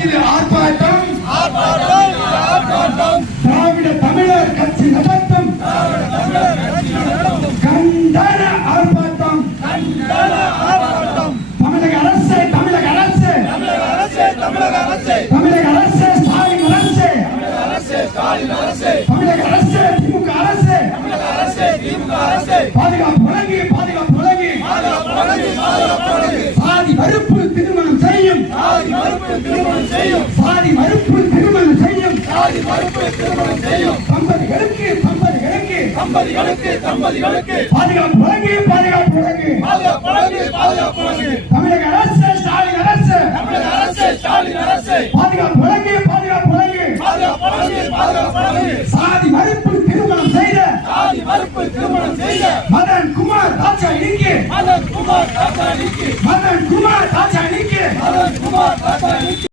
இது ஆர்ப்பாட்டம் திராவிட தமிழர் கட்சி நடத்தும் கண்டன ஆர்ப்பாட்டம். தமிழக அரசு தமிழக அரசு தமிழக அரசு ஸ்டாலின் அரசு தமிழக அரசு திமுக அரசு பாதுகாப்பு வழங்கி சாதி மறுப்பு திருமணம் செய்யும் தம்பதிகளுக்கு பாதுகாப்பு வழங்கி தமிழக அரசு ஸ்டாலின் அரசு பாதுகாப்பு வழங்கி சாதி மறுப்பு திருமணம் செய்த மதன் குமார் தாட்சா நீக்கி